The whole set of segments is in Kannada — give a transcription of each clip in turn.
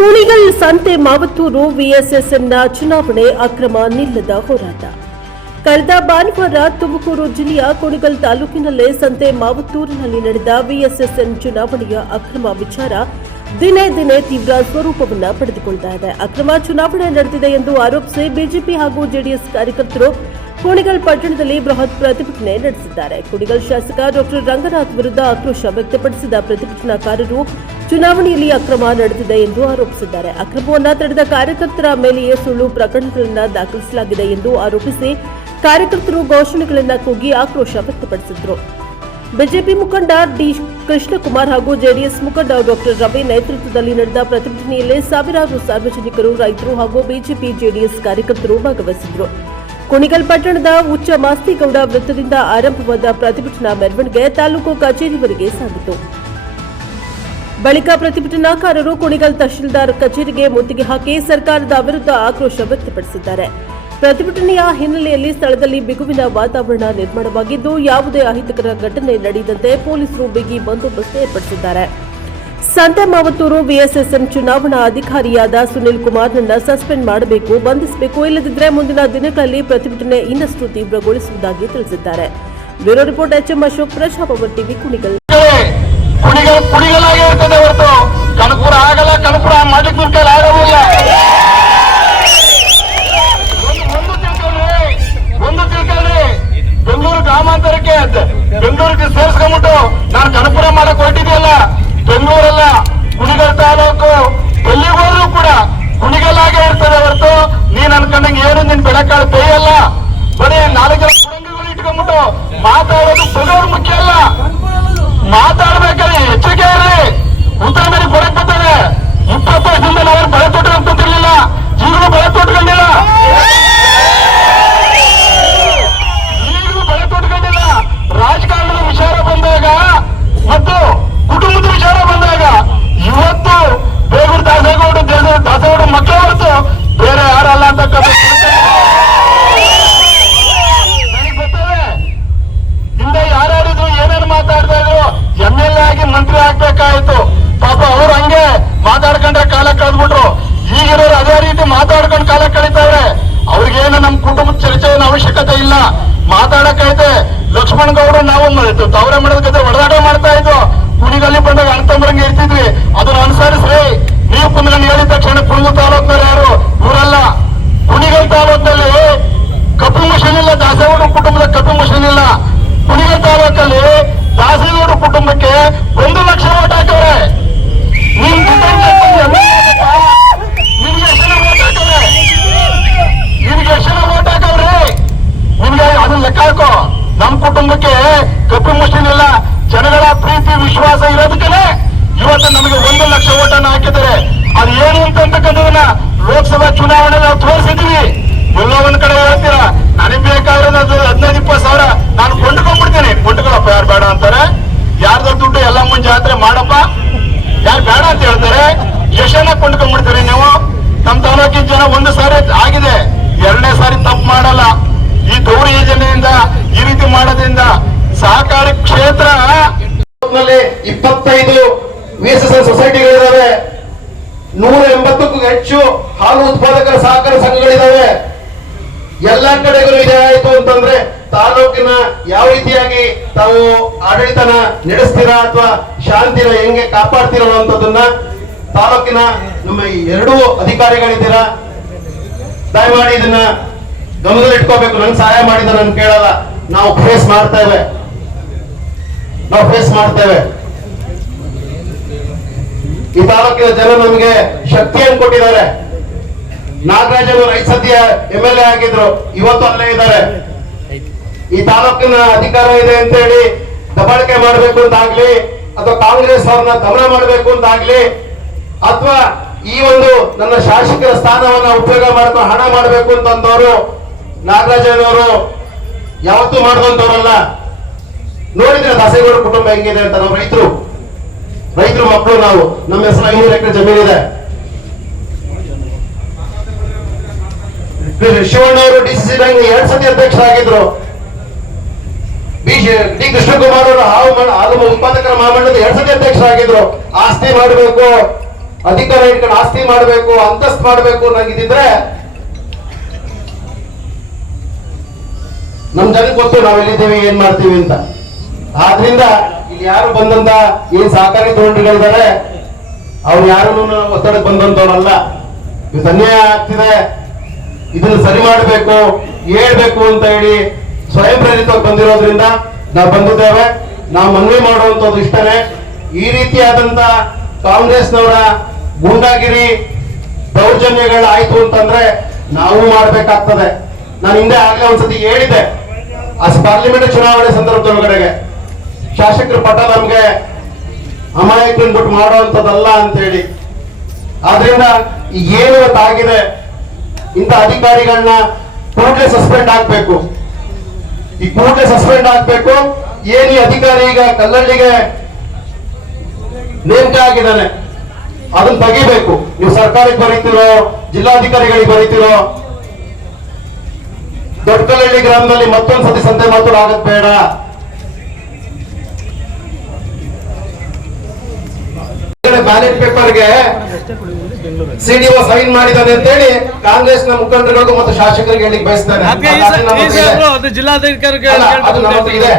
ಕುಣಿಗಲ್ ಸಂತೆ ಮಾವತ್ತೂರು ವಿಎಸ್ಎಸ್ಎನ್ನ ಚುನಾವಣೆ ಅಕ್ರಮ ನಿಲ್ಲದ ಹೋರಾಟ. ಕಳೆದ ಭಾನುವಾರ ತುಮಕೂರು ಜಿಲ್ಲೆಯ ಕುಣಿಗಲ್ ತಾಲೂಕಿನಲ್ಲೇ ಸಂತೆ ಮಾವತ್ತೂರಿನಲ್ಲಿ ನಡೆದ ವಿಎಸ್ಎಸ್ಎನ್ ಚುನಾವಣೆಯ ಅಕ್ರಮ ವಿಚಾರ ದಿನೇ ದಿನೇ ತೀವ್ರ ಸ್ವರೂಪವನ್ನು ಪಡೆದುಕೊಳ್ತಾ ಇದೆ. ಅಕ್ರಮ ಚುನಾವಣೆ ನಡೆದಿದೆ ಎಂದು ಆರೋಪಿಸಿ ಬಿಜೆಪಿ ಹಾಗೂ ಜೆಡಿಎಸ್ ಕಾರ್ಯಕರ್ತರು ಕುಣಿಗಲ್ ಪಟ್ಟಣದಲ್ಲಿ ಬೃಹತ್ ಪ್ರತಿಭಟನೆ ನಡೆಸಿದ್ದಾರೆ. ಕುಣಿಗಲ್ ಶಾಸಕ ಡಾ ರಂಗನಾಥ್ ವಿರುದ್ಧ ಆಕ್ರೋಶ ವ್ಯಕ್ತಪಡಿಸಿದ ಪ್ರತಿಭಟನಾಕಾರರು ಚುನಾವಣೆಯಲ್ಲಿ ಅಕ್ರಮ ನಡೆದಿದೆ ಎಂದು ಆರೋಪಿಸಿದ್ದಾರೆ. ಅಕ್ರಮವನ್ನು ತಡೆದ ಕಾರ್ಯಕರ್ತರ ಮೇಲೆಯೇ ಸುಳ್ಳು ಪ್ರಕರಣಗಳನ್ನು ದಾಖಲಿಸಲಾಗಿದೆ ಎಂದು ಆರೋಪಿಸಿ ಕಾರ್ಯಕರ್ತರು ಘೋಷಣೆಗಳನ್ನು ಕೂಗಿ ಆಕ್ರೋಶ ವ್ಯಕ್ತಪಡಿಸಿದರು. ಬಿಜೆಪಿ ಮುಖಂಡ ಡಿ ಕೃಷ್ಣಕುಮಾರ್ ಹಾಗೂ ಜೆಡಿಎಸ್ ಮುಖಂಡ ಡಾ ರವಿ ನೇತೃತ್ವದಲ್ಲಿ ನಡೆದ ಪ್ರತಿಭಟನೆಯಲ್ಲಿ ಸಾವಿರಾರು ಸಾರ್ವಜನಿಕರು, ರೈತರು ಹಾಗೂ ಬಿಜೆಪಿ ಜೆಡಿಎಸ್ ಕಾರ್ಯಕರ್ತರು ಭಾಗವಹಿಸಿದರು. ಕುಣಿಗಲ್ ಪಟ್ಟಣದ ಉಚ್ಚ ಮಾಸ್ತಿಗೌಡ ವೃತ್ತದಿಂದ ಆರಂಭವಾದ ಪ್ರತಿಭಟನಾ ಮೆರವಣಿಗೆ ತಾಲೂಕು ಕಚೇರಿವರೆಗೆ ಸಾಗಿತು. ಬಳಿಕ ಪ್ರತಿಭಟನಾಕಾರರು ಕುಣಿಗಲ್ ತಹಶೀಲ್ದಾರ್ ಕಚೇರಿಗೆ ಮುತ್ತಿಗೆ ಹಾಕಿ ಸರ್ಕಾರದ ವಿರುದ್ಧ ಆಕ್ರೋಶ ವ್ಯಕ್ತಪಡಿಸಿದ್ದಾರೆ. ಪ್ರತಿಭಟನೆಯ ಹಿನ್ನೆಲೆಯಲ್ಲಿ ಸ್ಥಳದಲ್ಲಿ ಬಿಗುವಿನ ವಾತಾವರಣ ನಿರ್ಮಾಣವಾಗಿದ್ದು, ಯಾವುದೇ ಅಹಿತಕರ ಘಟನೆ ನಡೆಯದಂತೆ ಪೊಲೀಸರು ಬಿಗಿ ಬಂದೋಬಸ್ತ್ ಏರ್ಪಡಿಸಿದ್ದಾರೆ. ಸಂತೆ ಮಾವತ್ತೂರು ವಿಎಸ್ಎಸ್ಎನ್ ಚುನಾವಣಾ ಅಧಿಕಾರಿಯಾದ ಸುನಿಲ್ ಕುಮಾರ್ನನ್ನ ಸಸ್ಪೆಂಡ್ ಮಾಡಬೇಕು, ಬಂಧಿಸಬೇಕು, ಇಲ್ಲದಿದ್ದರೆ ಮುಂದಿನ ದಿನಗಳಲ್ಲಿ ಪ್ರತಿಭಟನೆ ಇನ್ನಷ್ಟು ತೀವ್ರಗೊಳಿಸುವುದಾಗಿ ತಿಳಿಸಿದ್ದಾರೆ. Bureau report HM Ashok, Prajapower TV, Kunigal. Bengaluru ಗ್ರಾಮಾಂತರಕ್ಕೆ ಬೆಂಗಳೂರಿಗೆ ಸೇರಿಸ್ಕೊಂಡ್ಬಿಟ್ಟು ನಾನು ಕನಕಪುರ ಮಾಡಕ್ ಹೊರಟಿದೆಯಲ್ಲ, ಬೆಂಗಳೂರಲ್ಲ ಕುಣಿಗಲ್ ತಾಲೂಕು ಎಲ್ಲಿಗೋದ್ರೂ ಕೂಡ ಕುಣಿಗಲ್ಲಾಗೆ ಇರ್ತದೆ ಹೊರತು ನೀನ್ ಅನ್ಕೊಂಡಂಗೆ ಏನು ನಿನ್ ಬೆಳಕಾಳು ಬೇಯಲ್ಲ. ಬರೀ 4 ಜನ ಕುರಂಗಿಗಳು ಇಟ್ಕೊಂಡ್ಬಿಟ್ಟು ಮಾತಾಡೋದು ಬರೋರು ಮುಖ್ಯ ಅಲ್ಲ, ಮಾತಾಡ್ಬೇಕಾದ್ರೆ ಎಚ್ಚರಿಕೆ ಇರಲಿ. ಉತ್ತರ ಮೇಲೆ ಬರಕ್ ಬರ್ತದೆ. 20 ವರ್ಷದಿಂದ ನಾವು ಬಳೆ ತೊಟ್ಟು ಅಂತಿರ್ಲಿಲ್ಲ, ಈಗಲೂ ಬಳೆ ತೊಟ್ಕೊಂಡಿಲ್ಲ, ರಾಜಕಾರಣದ ವಿಚಾರ ಬಂದಾಗ ಮತ್ತು ಕುಟುಂಬದ ವಿಚಾರ ಬಂದಾಗ ಇವತ್ತು ಬೇಗೂರು ದಾಸೇಗೌಡ ಮಕ್ಕಳ ಹೊರತು ಬೇರೆ ಯಾರಲ್ಲ ಅಂತಕ್ಕಂಥ ನನಗೆ ಗೊತ್ತದೆ. ಹಿಂದೆ ಯಾರ್ಯಾರಿದ್ರು ಏನೇನು ಮಾತಾಡ್ತಾ ಇದ್ರು, MLA ಆಗಿ ಮಂತ್ರಿ ಆಗ್ಬೇಕಾಯ್ತು. ಪಾಪ ಅವ್ರು ಹಂಗೆ ಮಾತಾಡ್ಕೊಂಡ್ರೆ ಕಾಲ ಕಳೆದ್ಬಿಟ್ರು. ಈಗಿರೋರು ಅದೇ ರೀತಿ ಮಾತಾಡ್ಕೊಂಡು ಕಾಲ ಕಳೀತಾವ್ರೆ. ಅವ್ರಿಗೇನು ನಮ್ಮ ಕುಟುಂಬದ ಚರ್ಚೆಯನ್ನು ಅವಶ್ಯಕತೆ ಇಲ್ಲ, ಮಾತಾಡಕ್ಕೈತೆ. ಲಕ್ಷ್ಮಣ್ ಗೌಡ ನಾವು ತವರ ಮಾಡಿದ ಕತೆ ಹೊಡೆದಾಟ ಮಾಡ್ತಾ ಇದ್ವು. ಕುಣಿಗಲ್ಲಿ ಬಂದಾಗ ಅಣ್ತಂಬರಂಗೆ ಇರ್ತಿದ್ವಿ. ಅದನ್ನ ಅನುಸರಿಸ್ರಿ. ನೀವು ಕುಂದ್ಗಂಡು ಹೇಳಿದ ತಕ್ಷಣ ಕುಣಿಗಲ್ ತಾಲೂಕಿನಲ್ಲಿ ಯಾರು ಇವರಲ್ಲ. ಕುಣಿಗಲ್ ತಾಲೂಕಿನಲ್ಲಿ ಕಪ್ಪು ಮಿಷನ್ ಇಲ್ಲ, ದಾಸೇಗೌಡ ಕುಟುಂಬದ ಕಪ್ಪು ಮಿಷನ್ ಇಲ್ಲ. ಕುಣಿಗಲ್ ತಾಲೂಕಲ್ಲಿ ದಾಸೇಗೌಡ ಕುಟುಂಬಕ್ಕೆ 1 ಲಕ್ಷ ಓಟ್ ಹಾಕವ್ರೆ. ನಿಮ್ಗೆ ಎಷ್ಟು ಜನ ಓಟ್ ಹಾಕವ್ರೆ? ನಿಮ್ಗೆ ಎಷ್ಟು ಜನ ಓಟ್ ಹಾಕವ್ರಿ? ನಿಮ್ಗೆ ಅದನ್ನ ಲೆಕ್ಕ ಹಾಕೋ. ನಮ್ಮ ಕುಟುಂಬಕ್ಕೆ ಕಪ್ಪು ಮಿಷನ್ ಇಲ್ಲ. ಜನಗಳ ಪ್ರೀತಿ ವಿಶ್ವಾಸ ಇರೋದಕ್ಕೆ ಇವತ್ತು ನಮಗೆ 1 ಲಕ್ಷ ಓಟನ್ನು ಹಾಕಿದ್ದಾರೆ. ಅದು ಏನು ಅಂತಕ್ಕಂಥದನ್ನ ಲೋಕಸಭಾ ಚುನಾವಣೆ ನಾವು ತೋರಿಸಿದ್ವಿ. ಎಲ್ಲೋ ಒಂದ್ ಕಡೆ ಹೇಳ್ತೀರಾ ನನಗೆ ಬೇಕಾಗಿರೋದು 15-20 ಸಾವಿರ ನಾನು ಕೊಂಡ್ಕೊಂಡ್ಬಿಡ್ತೀನಿ. ಕೊಂಡ್ಕೊಳಪ್ಪ, ಯಾರು ಬೇಡ ಅಂತಾರೆ? ಯಾರ್ದ ದುಡ್ಡು ಎಲ್ಲಮ್ಮನ ಜಾತ್ರೆ ಮಾಡಪ್ಪ, ಯಾರು ಬೇಡ ಅಂತ ಹೇಳ್ತಾರೆ? ಎಷ್ಟನ್ನ ಕೊಂಡ್ಕೊಂಡ್ಬಿಡ್ತೀರಿ ನೀವು? ನಮ್ಮ ತಾಲೂಕಿನ ಜನ 1 ಸಾರಿ ಆಗಿದೆ, 2ನೇ ಸಾರಿ ತಪ್ಪು ಮಾಡಲ್ಲ. ಈ ಗೌರಿ ಯೋಜನೆಯಿಂದ ಈ ರೀತಿ ಮಾಡೋದ್ರಿಂದ ಸಹಕಾರಿ ಕ್ಷೇತ್ರ 25 ವಿಎಸ್ಎಸ್ಎನ್ ಸೊಸೈಟಿಗಳಿದಾವೆ. 180ಕ್ಕೂ ಹೆಚ್ಚು ಹಾಲು ಉತ್ಪಾದಕರ ಸಹಕಾರ ಸಂಘಗಳಿದಾವೆ. ಎಲ್ಲಾ ಕಡೆಗೂ ಇದೆ ಆಯ್ತು ಅಂತಂದ್ರೆ ತಾಲೂಕಿನ ಯಾವ ರೀತಿಯಾಗಿ ತಾವು ಆಡಳಿತನ ನಡೆಸ್ತೀರಾ ಅಥವಾ ಶಾಂತಿನ ಹೆಂಗೆ ಕಾಪಾಡ್ತೀರಾ ಅನ್ನೋಂಥದ್ದನ್ನ ತಾಲೂಕಿನ ನಮ್ಮ 2 ಅಧಿಕಾರಿಗಳಿದ್ದೀರಾ. ದಯಮಾಡಿ ಇದನ್ನ ಗಮನದಲ್ಲಿಟ್ಕೋಬೇಕು. ನನ್ಗೆ ಸಹಾಯ ಮಾಡಿದ ನಾನು ಕೇಳಲ್ಲ, ನಾವು ಫೇಸ್ ಮಾಡ್ತೇವೆ. ಈ ತಾಲೂಕಿನ ಜನ ನಮಗೆ ಶಕ್ತಿಯನ್ನು ಕೊಟ್ಟಿದ್ದಾರೆ. ನಾಗರಾಜ್ ಅವರು 5 ಸತಿ MLA ಆಗಿದ್ರು, ಇವತ್ತು ಅಲ್ಲೇ ಇದ್ದಾರೆ. ಈ ತಾಲೂಕಿನ ಅಧಿಕಾರ ಇದೆ ಅಂತ ಹೇಳಿ ದಬ್ಬಾಳಿಕೆ ಮಾಡಬೇಕು ಅಂತಾಗ್ಲಿ ಅಥವಾ ಕಾಂಗ್ರೆಸ್ ಅವ್ರನ್ನ ದಮನ ಮಾಡಬೇಕು ಅಂತಾಗ್ಲಿ ಅಥವಾ ಈ ಒಂದು ನನ್ನ ಶಾಸಕರ ಸ್ಥಾನವನ್ನ ಉಪಯೋಗ ಮಾಡ್ಕೊಂಡು ಹಣ ಮಾಡಬೇಕು ಅಂತಂದವರು ನಾಗರಾಜನವರು ಯಾವತ್ತೂ ಮಾಡುವಂತವ್ರಲ್ಲ. ನೋಡಿದ್ರೆ ದಾಸೇಗೌಡ ಕುಟುಂಬ ಹೆಂಗಿದೆ ಅಂತ. ನಾವು ರೈತರು ಮಕ್ಕಳು, ನಾವು ನಮ್ಮ ಹೆಸರು 500 ಎಕರೆ ಜಮೀನಿದೆ. ಶಿವಣ್ಣ ಅವರು DCC ಬ್ಯಾಂಕ್ 2 ಸತಿ ಅಧ್ಯಕ್ಷರಾಗಿದ್ರು. ಡಿ ಕೃಷ್ಣಕುಮಾರ್ ಅವರು ಹಾಲು ಉತ್ಪಾದಕರ ಮಹಾಮಂಡಲದ 2 ಸತಿ ಅಧ್ಯಕ್ಷರಾಗಿದ್ರು. ಆಸ್ತಿ ಮಾಡಬೇಕು, ಅಧಿಕಾರ ಇಟ್ಕೊಂಡು ಆಸ್ತಿ ಮಾಡಬೇಕು, ಅಂತಸ್ತು ಮಾಡಬೇಕು ಅನ್ನಂಗಿದ್ರೆ ನಮ್ ಜನಕ್ಕೆ ಗೊತ್ತು ನಾವ್ ಎಲ್ಲಿದ್ದೇವೆ, ಏನ್ ಮಾಡ್ತೀವಿ ಅಂತ. ಆದ್ರಿಂದ ಇಲ್ಲಿ ಯಾರು ಬಂದಂತ ಏನ್ ಸಹಕಾರಿ ತಗೊಂಡಿಗಳಿದ್ದಾರೆ ಅವ್ರು ಯಾರನ್ನು ಒತ್ತಡಕ್ಕೆ ಬಂದಂತವ್ರಲ್ಲ. ಇದು ಅನ್ಯಾಯ ಆಗ್ತಿದೆ, ಇದನ್ನ ಸರಿ ಮಾಡಬೇಕು, ಹೇಳ್ಬೇಕು ಅಂತ ಹೇಳಿ ಸ್ವಯಂ ಪ್ರೇರಿತವಾಗಿ ಬಂದಿರೋದ್ರಿಂದ ನಾವು ಬಂದಿದ್ದೇವೆ. ನಾವು ಮನವಿ ಮಾಡುವಂತದ್ದು ಇಷ್ಟನೇ, ಈ ರೀತಿಯಾದಂತ ಕಾಂಗ್ರೆಸ್ನವರ ಗೂಂಡಾಗಿರಿ ದೌರ್ಜನ್ಯಗಳಾಯ್ತು ಅಂತಂದ್ರೆ ನಾವು ಮಾಡ್ಬೇಕಾಗ್ತದೆ. ನಾನು ಹಿಂದೆ ಆಗ್ಲೇ ಒಂದ್ಸತಿ ಹೇಳಿದೆ, ಪಾರ್ಲಿಮೆಂಟ್ ಚುನಾವಣೆ ಸಂದರ್ಭದೊಳಗಡೆಗೆ ಶಾಸಕರ ಪಟ್ಟ ನಮ್ಗೆ ಅಮಾಯಕರನ್ನ ಬಿಟ್ಟು ಮಾಡುವಂತದ್ದಲ್ಲ ಅಂತ ಹೇಳಿ. ಆದ್ರಿಂದ ಏನು ಗೊತ್ತಾಗಿದೆ, ಇಂಥ ಅಧಿಕಾರಿಗಳನ್ನ ಕೂಡಲೇ ಸಸ್ಪೆಂಡ್ ಆಗ್ಬೇಕು. ಈ ಕೂಡಲೇ ಸಸ್ಪೆಂಡ್ ಆಗ್ಬೇಕು. ಏನ್ ಈ ಅಧಿಕಾರಿ ಈಗ ಕಲ್ಲಳ್ಳಿಗೆ ನೇಮಕ ಆಗಿದ್ದಾನೆ ಅದನ್ನ ತೆಗಿಬೇಕು. ನೀವು ಸರ್ಕಾರಕ್ಕೆ ಬರೀತಿರೋ, ಜಿಲ್ಲಾಧಿಕಾರಿಗಳಿಗೆ ಬರೀತಿರೋ, ದೊಡ್ಡಕಲ್ಲಳ್ಳಿ ಗ್ರಾಮದಲ್ಲಿ ಮತ್ತೊಂದು ಸತಿ ಸಂತೆ ಮಾತುರು ಆಗದ್ ಬೇಡ. ಬ್ಯಾಲೆಟ್ ಪೇಪರ್ಗೆ ಸಿಡಿಒ ಸೈನ್ ಮಾಡಿದ್ದಾನೆ ಅಂತೇಳಿ ಕಾಂಗ್ರೆಸ್ನ ಮುಖಂಡರಿಗೂ ಮತ್ತು ಶಾಸಕರಿಗೆ ಹೇಳಿಕ್ ಬಯಸ್ತಾನೆ. ಅದು ನಮ್ಮ ಹತ್ರ ಇದೆ.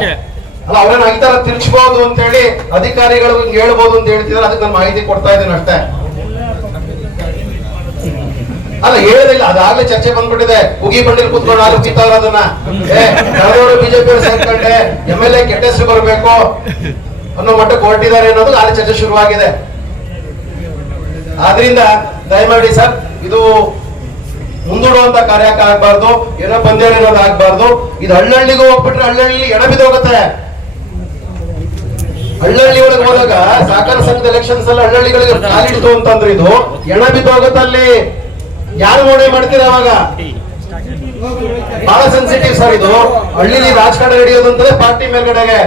ಅಲ್ಲ, ಅವ್ರನ್ನ ಈ ತರ ತಿರ್ಚ್ಬಹುದು ಅಂತ ಹೇಳಿ ಅಧಿಕಾರಿಗಳು ಹೇಳ್ಬೋದು ಅಂತ ಹೇಳ್ತಿದ್ರೆ ಅದಕ್ಕೆ ನಾನು ಮಾಹಿತಿ ಕೊಡ್ತಾ ಇದ್ದೇನೆ ಅಷ್ಟೇ. ಅಲ್ಲ, ಹೇಳೋದಿಲ್ಲ, ಅದಾಗ್ಲೇ ಚರ್ಚೆ ಬಂದ್ಬಿಟ್ಟಿದೆ. ಉಗಿ ಬಂಡಿಲ್ ಕೂತ್ಕೊಂಡು ಆರು ಕಿತ್ತವ್ರ ಅದನ್ನ ಕಳೆದವರು ಬಿಜೆಪಿ ಸೇರ್ಕೊಂಡೆ MLA ಕೆಟ್ಟ ಹೆಸರು ಬರಬೇಕು ಅನ್ನೋ ಮಟ್ಟಕ್ಕೆ ಹೊರಟಿದ್ದಾರೆ ಅನ್ನೋದು ಅಲ್ಲಿ ಚರ್ಚೆ ಶುರುವಾಗಿದೆ. ಆದ್ರಿಂದ ದಯಮಾಡಿ ಸರ್, ಇದು ಮುಂದೂಡುವಂತ ಕಾರ್ಯಕ ಆಗ್ಬಾರ್ದು, ಏನೋ ಬಂದೇಳಿ ಅನ್ನೋದು ಆಗ್ಬಾರ್ದು. ಇದು ಹಳ್ಳಹಳ್ಳಿಗೂ ಹೋಗ್ಬಿಟ್ರೆ ಹಳ್ಳಹಳ್ಳಿ ಎಣ ಬಿದ್ದೋಗುತ್ತೆ. ಹಳ್ಳಹಳ್ಳಿ ಒಳಗೆ ಹೋದಾಗ ಸಹಕಾರ ಸಂಘದ ಎಲೆಕ್ಷನ್ಸ್ ಎಲ್ಲ ಹಳ್ಳಹಳ್ಳಿಗಳಿಗೆ ಕಾಲಿಡ್ತು ಅಂತಂದ್ರೆ ಇದು ಎಣ ಬಿದ್ದೋಗುತ್ತಲ್ಲಿ. ಯಾರು ಮೋಡಿ ಮಾಡ್ತೀರ ಅವಾಗ? ಬಹಳ ಸೆನ್ಸಿಟಿವ್ ಸರ್ ಇದು. ಹಳ್ಳಿಲಿ ರಾಜಕಾರಣ ನಡೆಯೋದು ಅಂತಂದ್ರೆ ಪಾರ್ಟಿ ಮೇಲ್ಗಡೆಗೆ.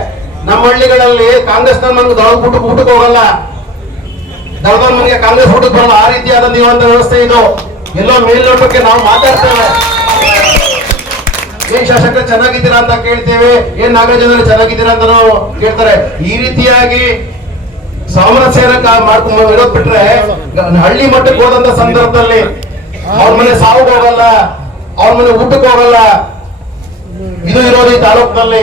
ನಮ್ಮ ಹಳ್ಳಿಗಳಲ್ಲಿ ಕಾಂಗ್ರೆಸ್ ನಮ್ಗೆ ದೊಡ್ಡ ಊಟಕ್ಕೆ ಹೋಗಲ್ಲ, ದೊಡ್ಡ ಮನೆಗೆ ಕಾಂಗ್ರೆಸ್ ಊಟಕ್ಕೆ ಬರಲ್ಲ. ಆ ರೀತಿಯಾದ ನೀವಂತ ವ್ಯವಸ್ಥೆ ಇದು. ಎಲ್ಲೋ ಮೇಲ್ನೋಟಕ್ಕೆ ನಾವು ಮಾತಾಡ್ತೇವೆ, ಏನ್ ಶಾಸಕರು ಚೆನ್ನಾಗಿದ್ದೀರಾ ಅಂತ ಕೇಳ್ತೇವೆ, ಏನ್ ನಾಗರಾಜನಲ್ಲಿ ಚೆನ್ನಾಗಿದ್ದೀರಾ ಅಂತ ಕೇಳ್ತಾರೆ. ಈ ರೀತಿಯಾಗಿ ಸಾಮರಸ್ಯನ ಮಾಡ್ಕೊಂಡು ಇರೋದ್ ಬಿಟ್ರೆ ಹಳ್ಳಿ ಮಟ್ಟಕ್ಕೆ ಹೋದಂತ ಸಂದರ್ಭದಲ್ಲಿ ಅವ್ರ ಮನೆ ಸಾವು ಹೋಗಲ್ಲ, ಅವ್ರ ಮನೆ ಊಟಕ್ಕೆ ಹೋಗಲ್ಲ. ಇದು ಇರೋದು ಈ ತಾಲೂಕಿನಲ್ಲಿ.